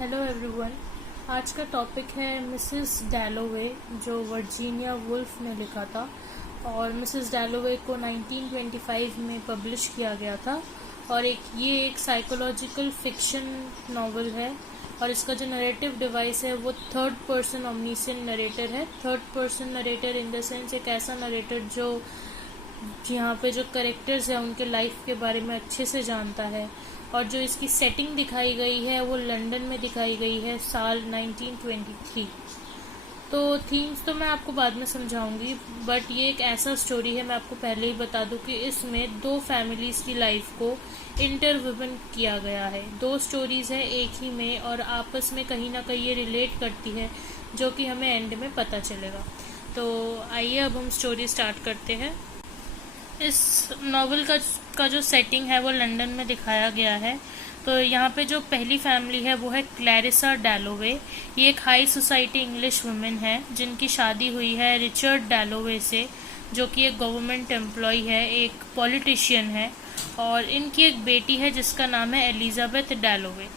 Hello everyone. आज का topic है मिसेस डैलोवे, जो वर्जीनिया वुल्फ ने लिखा था। और मिसेस डैलोवे को 1925 में पब्लिश किया गया था। और ये एक साइकोलॉजिकल फिक्शन नावल है। और इसका जो नरेटिव डिवाइस है वो थर्ड पर्सन ओमनिसेंट नरेटर है। Third person narrator in the sense एक ऐसा नरेटर जो यहाँ पे जो करेक्टर्स हैं उनके लाइफ के बारे में अच्छे से जानता है। और जो इसकी सेटिंग दिखाई गई है वो लंदन में दिखाई गई है साल 1923। तो थीम्स तो मैं आपको बाद में समझाऊंगी, बट ये एक ऐसा स्टोरी है, मैं आपको पहले ही बता दूं कि इसमें दो फैमिलीज की लाइफ को इंटरविवन किया गया है। दो स्टोरीज है एक ही में और आपस में कहीं ना कहीं ये रिलेट करती है, जो कि हमें एंड में पता चलेगा। तो आइए अब हम स्टोरी स्टार्ट करते हैं। इस नॉवल का जो सेटिंग है वो लंदन में दिखाया गया है। तो यहाँ पे जो पहली फैमिली है वो है क्लैरिसा डैलोवे। ये एक हाई सोसाइटी इंग्लिश वुमेन है जिनकी शादी हुई है रिचर्ड डैलोवे से, जो कि एक गवर्नमेंट एम्प्लॉय है, एक पॉलिटिशियन है। और इनकी एक बेटी है जिसका नाम है एलिजाबेथ डैलोवे।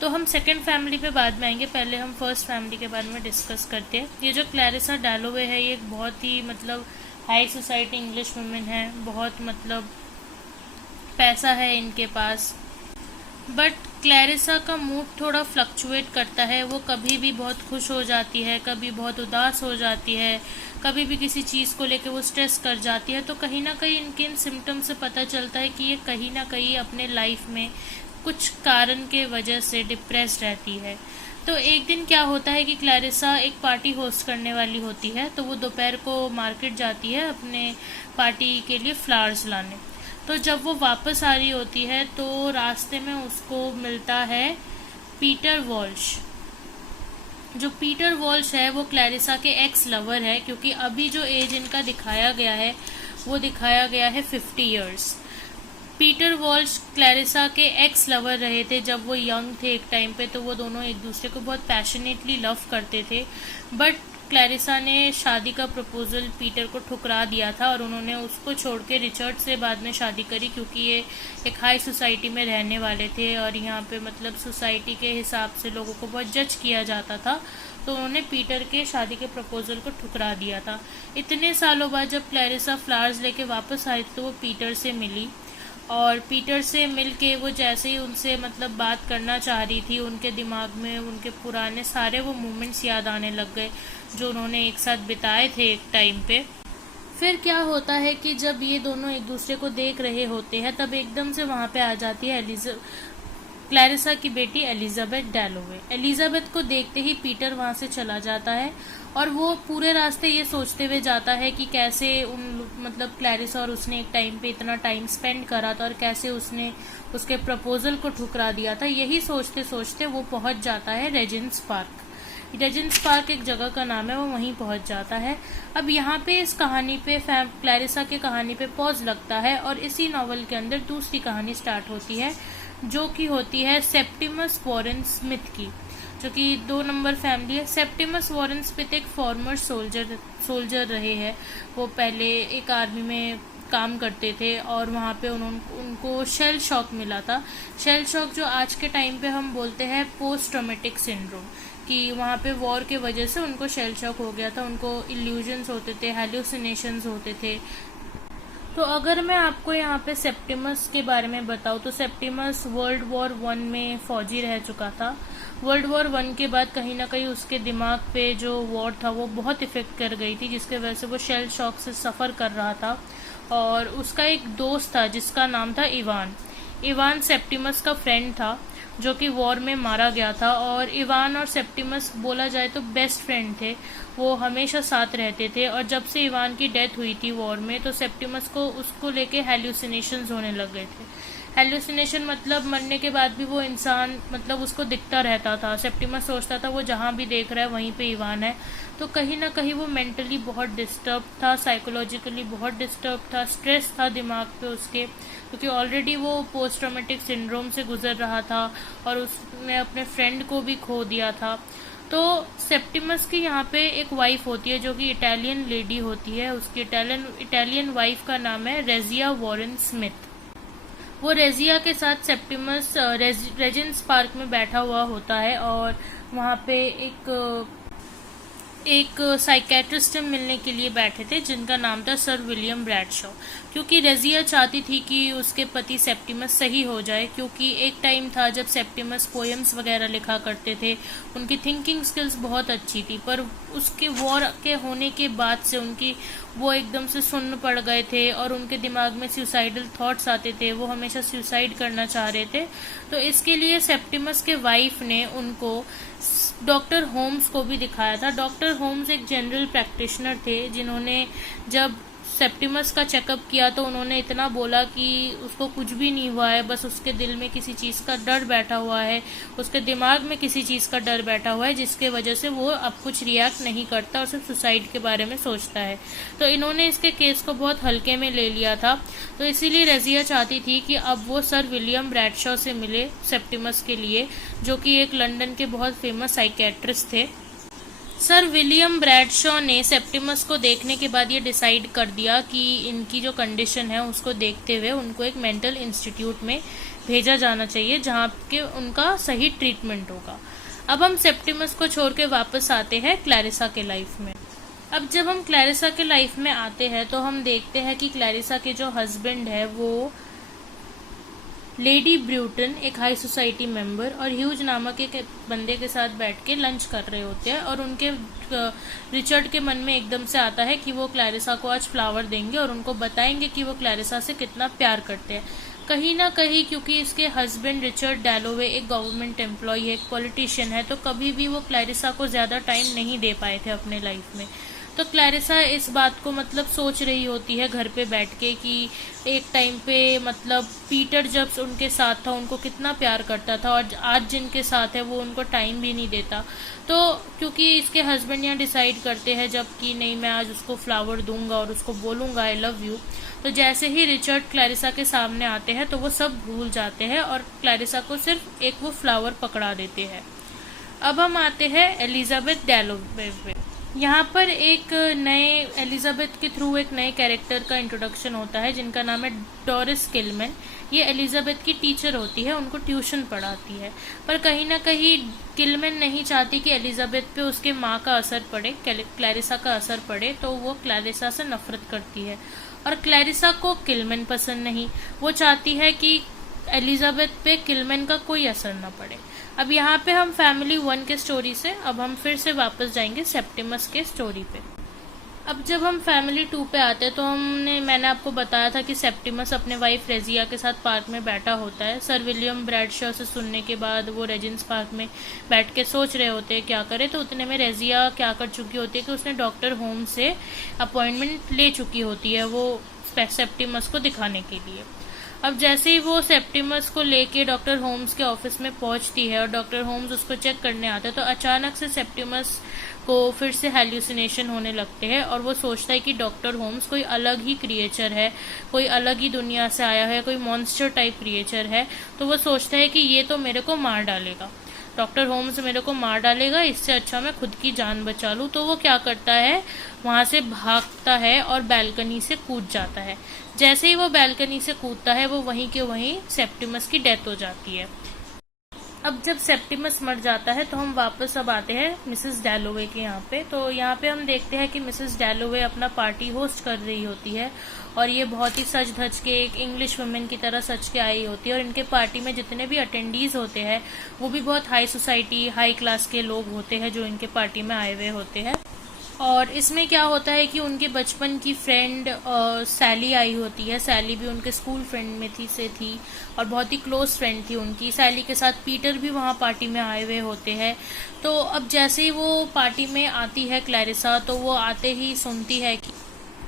तो हम सेकंड फैमिली पे बाद में आएंगे, पहले हम फर्स्ट फैमिली के बारे में डिस्कस करते हैं। ये जो क्लैरिसा डैलोवे है ये एक बहुत ही हाई सोसाइटी इंग्लिश वुमेन है, बहुत पैसा है इनके पास। बट क्लैरिसा का मूड थोड़ा फ्लक्चुएट करता है। वो कभी भी बहुत खुश हो जाती है, कभी बहुत उदास हो जाती है, कभी भी किसी चीज़ को लेकर वो स्ट्रेस कर जाती है। तो कहीं ना कहीं इनके इन सिम्टम से पता चलता है कि ये कहीं ना कहीं अपने लाइफ में कुछ कारण के वजह से डिप्रेस रहती है। तो एक दिन क्या होता है कि क्लैरिसा एक पार्टी होस्ट करने वाली होती है, तो वो दोपहर को मार्केट जाती है अपने पार्टी के लिए फ्लावर्स लाने। तो जब वो वापस आ रही होती है तो रास्ते में उसको मिलता है पीटर वॉल्श। जो पीटर वॉल्श है वो क्लैरिसा के एक्स लवर है, क्योंकि अभी जो एज इनका दिखाया गया है वो दिखाया गया है 50 ईयर्स। पीटर वॉल्श क्लैरिसा के एक्स लवर रहे थे जब वो यंग थे एक टाइम पे। तो वो दोनों एक दूसरे को बहुत पैशनेटली लव करते थे। बट क्लैरिसा ने शादी का प्रपोजल पीटर को ठुकरा दिया था और उन्होंने उसको छोड़ के रिचर्ड से बाद में शादी करी, क्योंकि ये एक हाई सोसाइटी में रहने वाले थे और यहाँ पे सोसाइटी के हिसाब से लोगों को बहुत जज किया जाता था। तो उन्होंने पीटर के शादी के प्रपोजल को ठुकरा दिया था। इतने सालों बाद जब क्लैरिसा फ्लावर्स लेके वापस आई तो वो पीटर से मिली। और पीटर से मिलके वो जैसे ही उनसे बात करना चाह रही थी, उनके दिमाग में उनके पुराने सारे वो मोमेंट्स याद आने लग गए जो उन्होंने एक साथ बिताए थे एक टाइम पे। फिर क्या होता है कि जब ये दोनों एक दूसरे को देख रहे होते हैं तब एकदम से वहाँ पे आ जाती है क्लैरिसा की बेटी एलिजाबेथ डैलोवे। एलिजाबेथ को देखते ही पीटर वहाँ से चला जाता है और वो पूरे रास्ते ये सोचते हुए जाता है कि कैसे क्लैरिसा और उसने एक टाइम पे इतना टाइम स्पेंड करा था और कैसे उसने उसके प्रपोजल को ठुकरा दिया था। यही सोचते सोचते वो पहुंच जाता है रेजेंस पार्क। रेजेंस पार्क एक जगह का नाम है, वो वहीं पहुंच जाता है। अब यहाँ पे इस कहानी पे क्लैरिसा की कहानी पे पॉज लगता है और इसी नॉवल के अंदर दूसरी कहानी स्टार्ट होती है, जो कि होती है सेप्टिमस वॉरेन स्मिथ की, जो कि 2 नंबर फैमिली है। सेप्टिमस वॉरेन स्मिथ एक फॉर्मर सोल्जर रहे हैं। वो पहले एक आर्मी में काम करते थे और वहाँ पे उनको शेल शॉक मिला था। शेल शॉक जो आज के टाइम पे हम बोलते हैं पोस्ट ट्रॉमेटिक सिंड्रोम, कि वहाँ पे वॉर के वजह से उनको शेल शॉक हो गया था। उनको इल्यूजन्स होते थे, हेलुसिनेशंस होते थे। तो अगर मैं आपको यहाँ पे सेप्टिमस के बारे में बताऊँ तो सेप्टिमस वर्ल्ड वॉर 1 में फौजी रह चुका था। वर्ल्ड वॉर 1 के बाद कहीं ना कहीं उसके दिमाग पे जो वॉर था वो बहुत इफेक्ट कर गई थी, जिसके वजह से वो शेल शॉक से सफ़र कर रहा था। और उसका एक दोस्त था जिसका नाम था इवान सेप्टिमस का फ्रेंड था, जो कि वॉर में मारा गया था। और इवान और सेप्टिमस बोला जाए तो बेस्ट फ्रेंड थे, वो हमेशा साथ रहते थे। और जब से इवान की डेथ हुई थी वॉर में तो सेप्टिमस को उसको लेके हेल्यूसिनेशंस होने लग गए थे। हेल्यूसिनेशन मरने के बाद भी वो इंसान उसको दिखता रहता था। सेप्टिमस सोचता था वो जहाँ भी देख रहा है वहीं पे इवान है। तो कहीं ना कहीं वो मेंटली बहुत डिस्टर्ब था, साइकोलॉजिकली बहुत डिस्टर्ब था, स्ट्रेस था दिमाग पे उसके, क्योंकि ऑलरेडी वो पोस्ट ट्रॉमेटिक सिंड्रोम से गुजर रहा था और उसने अपने फ्रेंड को भी खो दिया था। तो सेप्टिमस की यहाँ पे एक वाइफ होती है जो कि इटालियन लेडी होती है। उसकी इटालियन वाइफ का नाम है रेजिया वॉरेन स्मिथ। वो रेजिया के साथ सेप्टिमस रेजेंस पार्क में बैठा हुआ होता है और वहाँ पे एक साइकेट्रिस्ट से मिलने के लिए बैठे थे जिनका नाम था सर विलियम ब्रैडशॉ। क्योंकि रेजिया चाहती थी कि उसके पति सेप्टिमस सही हो जाए, क्योंकि एक टाइम था जब सेप्टिमस पोएम्स वगैरह लिखा करते थे, उनकी थिंकिंग स्किल्स बहुत अच्छी थी, पर उसके वॉर के होने के बाद से वो एकदम से सुन्न पड़ गए थे और उनके दिमाग में सुसाइडल थॉट्स आते थे, वो हमेशा सुसाइड करना चाह रहे थे। तो इसके लिए सेप्टिमस के वाइफ ने उनको डॉक्टर होम्स को भी दिखाया था। डॉक्टर होम्स एक जनरल प्रैक्टिशनर थे जिन्होंने जब सेप्टिमस का चेकअप किया तो उन्होंने इतना बोला कि उसको कुछ भी नहीं हुआ है, बस उसके दिल में किसी चीज़ का डर बैठा हुआ है, उसके दिमाग में किसी चीज़ का डर बैठा हुआ है जिसके वजह से वो अब कुछ रिएक्ट नहीं करता और सिर्फ सुसाइड के बारे में सोचता है। तो इन्होंने इसके केस को बहुत हल्के में ले लिया था। तो इसीलिए रेजिया चाहती थी कि अब वो सर विलियम ब्रैडशॉ से मिले सेप्टिमस के लिए, जो कि एक लंदन के बहुत फेमस साइकेट्रिस्ट थे। सर विलियम ब्रैडशॉ ने सेप्टिमस को देखने के बाद ये डिसाइड कर दिया कि इनकी जो कंडीशन है उसको देखते हुए उनको एक मेंटल इंस्टीट्यूट में भेजा जाना चाहिए जहाँ के उनका सही ट्रीटमेंट होगा। अब हम सेप्टिमस को छोड़ के वापस आते हैं क्लैरिसा के लाइफ में। अब जब हम क्लैरिसा के लाइफ में आते हैं तो हम देखते हैं कि क्लैरिसा के जो हस्बैंड है वो लेडी ब्रूटन, एक हाई सोसाइटी मेंबर, और ह्यूज नामक एक बंदे के साथ बैठ के लंच कर रहे होते हैं और उनके रिचर्ड के मन में एकदम से आता है कि वो क्लैरिसा को आज फ्लावर देंगे और उनको बताएंगे कि वो क्लैरिसा से कितना प्यार करते हैं। कहीं ना कहीं क्योंकि इसके हस्बैंड रिचर्ड डैलोवे एक गवर्नमेंट एम्प्लॉय है, एक पॉलिटिशियन है, तो कभी भी वो क्लैरिसा को ज़्यादा टाइम नहीं दे पाए थे अपने लाइफ में। तो क्लैरिसा इस बात को सोच रही होती है घर पे बैठ के कि एक टाइम पे पीटर जब उनके साथ था उनको कितना प्यार करता था और आज जिनके साथ है वो उनको टाइम भी नहीं देता। तो क्योंकि इसके हस्बैंड यहाँ डिसाइड करते हैं जब कि नहीं, मैं आज उसको फ्लावर दूंगा और उसको बोलूंगा आई लव यू, तो जैसे ही रिचर्ड क्लैरिसा के सामने आते हैं तो वो सब भूल जाते हैं और क्लैरिसा को सिर्फ एक वो फ्लावर पकड़ा देते हैं। अब हम आते हैं एलिजाबेथ डैलोवे पे। यहाँ पर एलिजाबेथ के थ्रू एक नए कैरेक्टर का इंट्रोडक्शन होता है जिनका नाम है डोरिस किलमैन। ये एलिजाबेथ की टीचर होती है, उनको ट्यूशन पढ़ाती है, पर कहीं ना कहीं किलमैन नहीं चाहती कि एलिजाबेथ पे उसके माँ का असर पड़े, क्लैरिसा का असर पड़े, तो वो क्लैरिसा से नफरत करती है। और क्लैरिसा को किलमैन पसंद नहीं, वो चाहती है कि एलिजाबेथ पे किलमैन का कोई असर न पड़े। अब यहाँ पे हम फैमिली 1 के स्टोरी से अब हम फिर से वापस जाएंगे सेप्टिमस के स्टोरी पे। अब जब हम फैमिली 2 पे आते हैं तो मैंने आपको बताया था कि सेप्टिमस अपने वाइफ रेजिया के साथ पार्क में बैठा होता है। सर विलियम ब्रैडशॉ से सुनने के बाद वो रेजेंस पार्क में बैठ के सोच रहे होते हैं क्या करे, तो उतने में रेजिया क्या कर चुकी होती है कि उसने डॉक्टर होम्स से अपॉइंटमेंट ले चुकी होती है वो सेप्टिमस को दिखाने के लिए। अब जैसे ही वो सेप्टिमस को लेके डॉक्टर होम्स के ऑफिस में पहुंचती है और डॉक्टर होम्स उसको चेक करने आते हैं तो अचानक से सेप्टिमस को फिर से हैल्यूसिनेशन होने लगते हैं और वो सोचता है कि डॉक्टर होम्स कोई अलग ही क्रिएचर है, कोई अलग ही दुनिया से आया है, कोई मॉन्स्टर टाइप क्रिएचर है। तो वो सोचता है कि ये तो मेरे को मार डालेगा, डॉक्टर होम्स मेरे को मार डालेगा, इससे अच्छा मैं खुद की जान बचा लूँ। तो वो क्या करता है, वहां से भागता है और बैल्कनी से कूद जाता है। जैसे ही वो बैल्कनी से कूदता है वो वहीं के वहीं सेप्टिमस की डेथ हो जाती है। अब जब सेप्टिमस मर जाता है तो हम वापस अब आते हैं मिसेस डैलोवे के यहाँ पे। तो यहाँ पे हम देखते हैं कि मिसेस डैलोवे अपना पार्टी होस्ट कर रही होती है और ये बहुत ही सज धज के एक इंग्लिश वुमेन की तरह सज के आई होती है और इनके पार्टी में जितने भी अटेंडीज होते हैं वो भी बहुत हाई सोसाइटी, हाई क्लास के लोग होते हैं जो इनके पार्टी में आए हुए होते हैं। और इसमें क्या होता है कि उनके बचपन की फ्रेंड सैली आई होती है। सैली भी उनके स्कूल फ्रेंड में थी और बहुत ही क्लोज फ्रेंड थी उनकी। सैली के साथ पीटर भी वहाँ पार्टी में आए हुए होते हैं। तो अब जैसे ही वो पार्टी में आती है क्लैरिसा, तो वो आते ही सुनती है कि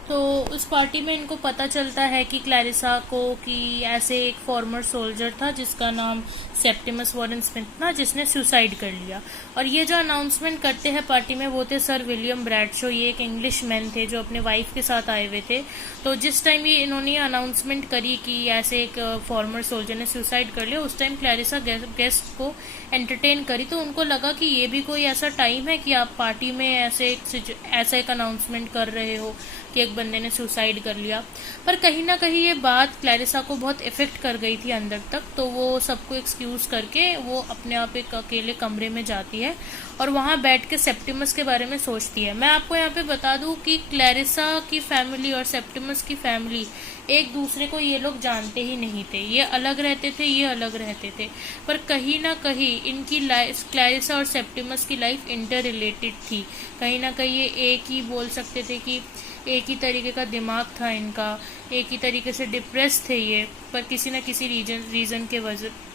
तो उस पार्टी में इनको पता चलता है कि क्लैरिसा को कि ऐसे एक फॉर्मर सोल्जर था जिसका नाम सेप्टिमस वॉरेन स्मिथ ना, जिसने सुसाइड कर लिया। और ये जो अनाउंसमेंट करते हैं पार्टी में वो थे सर विलियम ब्रैडशो। ये एक इंग्लिश मैन थे जो अपने वाइफ के साथ आए हुए थे। तो जिस टाइम ये इन्होंने अनाउंसमेंट करी कि ऐसे एक फॉर्मर सोल्जर ने सुसाइड कर लिया, उस टाइम क्लैरिसा गेस्ट को एंटरटेन करी। तो उनको लगा कि ये भी कोई ऐसा टाइम है कि आप पार्टी में ऐसा एक अनाउंसमेंट कर रहे हो कि एक बंदे ने सुसाइड कर लिया। पर कहीं ना कहीं ये बात क्लैरिसा को बहुत इफेक्ट कर गई थी अंदर तक। तो वो सबको एक्सक्यूज करके वो अपने आप एक अकेले कमरे में जाती है और वहां बैठ के सेप्टिमस के बारे में सोचती है। मैं आपको यहाँ पे बता दूं कि क्लैरिसा की फैमिली और सेप्टिमस की फैमिली एक दूसरे को ये लोग जानते ही नहीं थे। ये अलग रहते थे, ये अलग रहते थे, पर कहीं ना कहीं इनकी लाइफ, क्लैरिसा और सेप्टिमस की लाइफ इंटर रिलेटेड थी। कहीं ना कहीं ये एक ही बोल सकते थे कि एक ही तरीके का दिमाग था इनका, एक ही तरीके से डिप्रेस थे ये, पर किसी न किसी रीजन के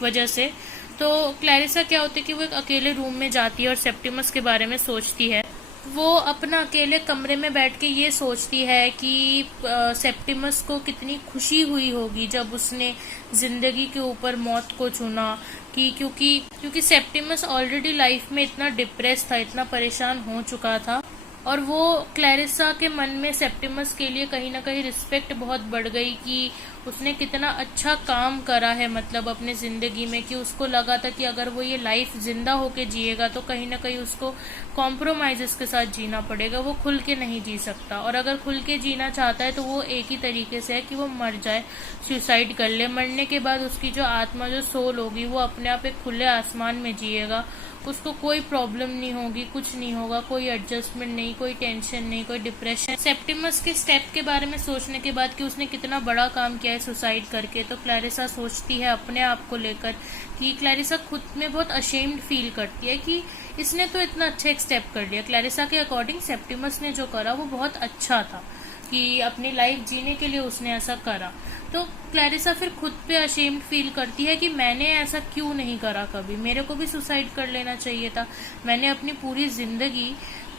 वजह से। तो क्लैरिसा क्या होता है कि वो एक अकेले रूम में जाती है और सेप्टिमस के बारे में सोचती है। वो अपना अकेले कमरे में बैठ के ये सोचती है कि सेप्टिमस को कितनी खुशी हुई होगी जब उसने जिंदगी के ऊपर मौत को चुना। कि क्योंकि सेप्टिमस ऑलरेडी लाइफ में इतना डिप्रेस था, इतना परेशान हो चुका था, और वो क्लैरिसा के मन में सेप्टिमस के लिए कहीं ना कहीं रिस्पेक्ट बहुत बढ़ गई कि उसने कितना अच्छा काम करा है, मतलब अपने जिंदगी में। कि उसको लगा था कि अगर वो ये लाइफ जिंदा होके जिएगा तो कहीं ना कहीं उसको कॉम्प्रोमाइजेस के साथ जीना पड़ेगा, वो खुल के नहीं जी सकता। और अगर खुल के जीना चाहता है तो वो एक ही तरीके से है कि वो मर जाए, सुसाइड कर ले। मरने के बाद उसकी जो आत्मा, जो सोल होगी, वो अपने आप एक खुले आसमान में जिएगा। उसको कोई प्रॉब्लम नहीं होगी, कुछ नहीं होगा, कोई एडजस्टमेंट नहीं, कोई टेंशन नहीं, कोई डिप्रेशन। सेप्टिमस के स्टेप के बारे में सोचने के बाद कि उसने कितना बड़ा काम किया है सुसाइड करके, तो क्लैरिसा सोचती है अपने आप को लेकर कि क्लैरिसा खुद में बहुत अशेम्ड फील करती है कि इसने तो इतना अच्छा एक स्टेप कर लिया। क्लैरिसा के अकॉर्डिंग सेप्टिमस ने जो करा वो बहुत अच्छा था कि अपनी लाइफ जीने के लिए उसने ऐसा करा। तो क्लैरिसा फिर खुद पे अशेम्ड फील करती है कि मैंने ऐसा क्यों नहीं करा कभी, मेरे को भी सुसाइड कर लेना चाहिए था। मैंने अपनी पूरी जिंदगी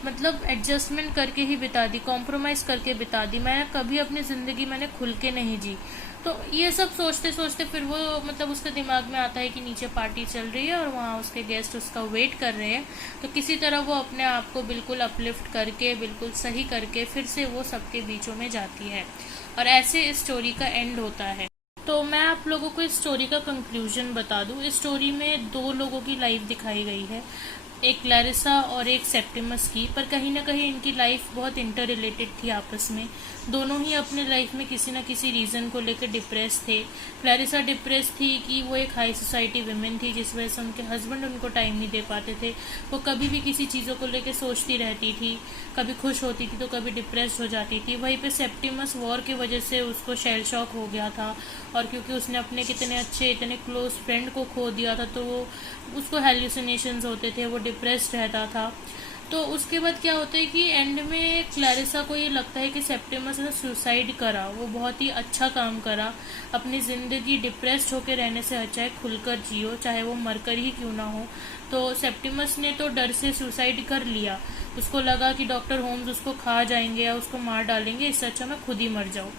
मतलब एडजस्टमेंट करके ही बिता दी, कॉम्प्रोमाइज करके बिता दी। मैं कभी अपनी जिंदगी मैंने खुल के नहीं जी। तो ये सब सोचते सोचते फिर वो मतलब उसके दिमाग में आता है कि नीचे पार्टी चल रही है और वहाँ उसके गेस्ट उसका वेट कर रहे हैं। तो किसी तरह वो अपने आप को बिल्कुल अपलिफ्ट करके, बिल्कुल सही करके फिर से वो सबके बीचों में जाती है। और ऐसे इस स्टोरी का एंड होता है। तो मैं आप लोगों को इस स्टोरी का कंक्लूजन बता दूं। इस स्टोरी में दो लोगों की लाइफ दिखाई गई है, एक क्लैरिसा और एक सेप्टिमस की, पर कहीं ना कहीं इनकी लाइफ बहुत इंटर रिलेटेड थी आपस में। दोनों ही अपने लाइफ में किसी न किसी रीज़न को लेकर डिप्रेस थे। क्लैरिसा डिप्रेस थी कि वो एक हाई सोसाइटी वुमेन थी, जिस वजह से उनके हस्बैंड उनको टाइम नहीं दे पाते थे। वो कभी भी किसी चीज़ों को लेकर सोचती रहती थी, कभी खुश होती थी तो कभी डिप्रेस हो जाती थी। वहीं पे सेप्टिमस वॉर की वजह से उसको शेल शॉक हो गया था, और क्योंकि उसने अपने कितने अच्छे, इतने क्लोज फ्रेंड को खो दिया था, तो वो उसको हेल्यूसिनेशंस होते थे, वो डिप्रेस्ड रहता था। तो उसके बाद क्या होता है कि एंड में क्लैरिसा को ये लगता है कि सेप्टिमस ने सुसाइड करा, वो बहुत ही अच्छा काम करा। अपनी ज़िंदगी डिप्रेस्ड होकर रहने से अच्छा है खुलकर जियो, चाहे वो मरकर ही क्यों ना हो। तो सेप्टिमस ने तो डर से सुसाइड कर लिया। उसको लगा कि डॉक्टर होम्स उसको खा जाएंगे या उसको मार डालेंगे, इससे अच्छा मैं खुद ही मर जाऊँ।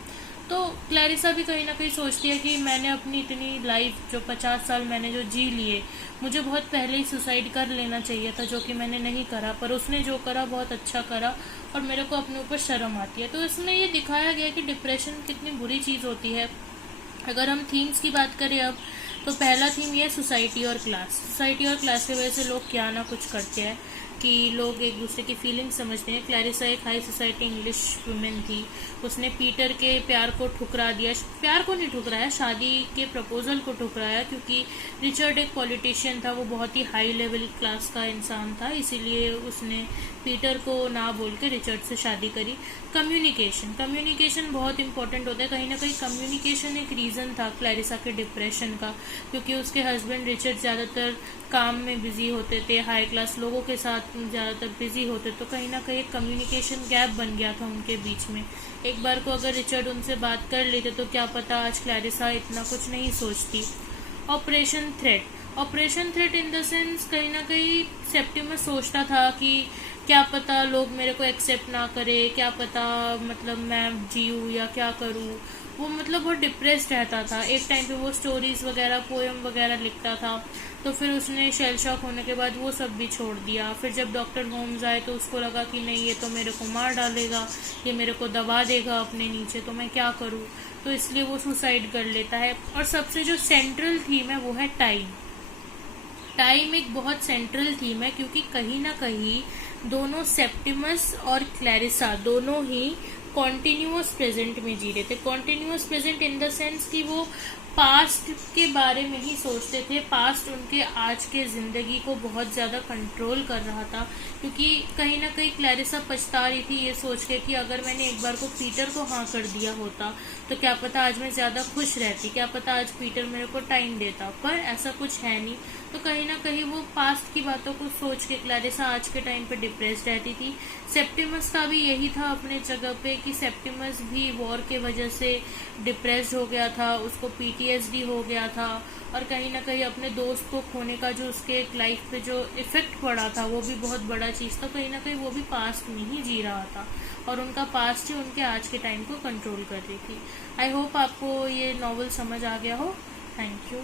तो क्लैरिसा भी कहीं ना कहीं सोचती है कि मैंने अपनी इतनी लाइफ, जो 50 साल मैंने जो जी लिए, मुझे बहुत पहले ही सुसाइड कर लेना चाहिए था, जो कि मैंने नहीं करा। पर उसने जो करा बहुत अच्छा करा और मेरे को अपने ऊपर शर्म आती है। तो इसमें ये दिखाया गया कि डिप्रेशन कितनी बुरी चीज़ होती है। अगर हम थीम्स की बात करें अब, तो पहला थीम ये सोसाइटी और क्लास। सोसाइटी और क्लास की वजह से लोग क्या ना कुछ करते हैं कि लोग एक दूसरे की फीलिंग्स समझते हैं। क्लैरिसा एक हाई सोसाइटी इंग्लिश वुमेन थी, उसने पीटर के प्यार को ठुकरा दिया। प्यार को नहीं ठुकराया, शादी के प्रपोजल को ठुकराया, क्योंकि रिचर्ड एक पॉलिटिशियन था, वो बहुत ही हाई लेवल क्लास का इंसान था, इसीलिए उसने पीटर को ना बोल के रिचर्ड से शादी करी। कम्युनिकेशन बहुत इंपॉर्टेंट होता है। कहीं ना कहीं कम्युनिकेशन एक रीज़न था क्लैरिसा के डिप्रेशन का, क्योंकि उसके हस्बैंड रिचर्ड ज़्यादातर काम में बिजी होते थे, हाई क्लास लोगों के साथ ज़्यादातर बिजी होते, तो कहीं ना कहीं एक कम्युनिकेशन गैप बन गया था उनके बीच में। एक बार को अगर रिचर्ड उनसे बात कर लेते तो क्या पता आज क्लैरिसा इतना कुछ नहीं सोचती। Operation threat in the sense, कहीं ना कहीं सेप्टिमस सोचता था कि क्या पता लोग मेरे को एक्सेप्ट ना करे, क्या पता मतलब मैं जीऊँ या क्या करूँ। वो मतलब बहुत डिप्रेस्ड रहता था। एक टाइम पे वो स्टोरीज वगैरह, पोएम वगैरह लिखता था। तो फिर उसने शेल शॉक होने के बाद वो सब भी छोड़ दिया। फिर जब डॉक्टर होम्स आए तो उसको लगा कि नहीं, ये तो मेरे को मार डालेगा, ये मेरे को दबा देगा अपने नीचे, तो मैं क्या करूँ। तो इसलिए वो सुसाइड कर लेता है। और सबसे जो सेंट्रल थीम है वो है टाइम। टाइम एक बहुत सेंट्रल थीम है, क्योंकि कहीं ना कहीं दोनों, सेप्टिमस और क्लैरिसा, दोनों ही कॉन्टिन्यूअस प्रेजेंट में जी रहे थे। Continuous present in the sense कि वो पास्ट के बारे में ही सोचते थे। पास्ट उनके आज के जिंदगी को बहुत ज्यादा कंट्रोल कर रहा था, क्योंकि कहीं ना कहीं क्लैरिसा पछता रही थी ये सोच के कि अगर मैंने एक बार को पीटर को हाँ कर दिया होता तो क्या पता आज मैं ज्यादा खुश रहती, क्या पता आज पीटर मेरे को टाइम देता। पर ऐसा कुछ है नहीं। तो कहीं ना कहीं वो पास्ट की बातों को सोच के क्लैरिसा आज के टाइम पे डिप्रेस्ड रहती थी। सेप्टिमस का भी यही था अपने जगह पे, कि सेप्टिमस भी वॉर के वजह से डिप्रेस्ड हो गया था, उसको पीटीएसडी हो गया था। और कहीं ना कहीं अपने दोस्त को खोने का जो उसके लाइफ पे जो इफेक्ट पड़ा था वो भी बहुत बड़ा चीज था। कहीं ना कहीं वो भी पास्ट में ही जी रहा था, और उनका पास्ट ही उनके आज के टाइम को कंट्रोल कर रही थी। आई होप आपको ये नॉवल समझ आ गया हो। Thank you.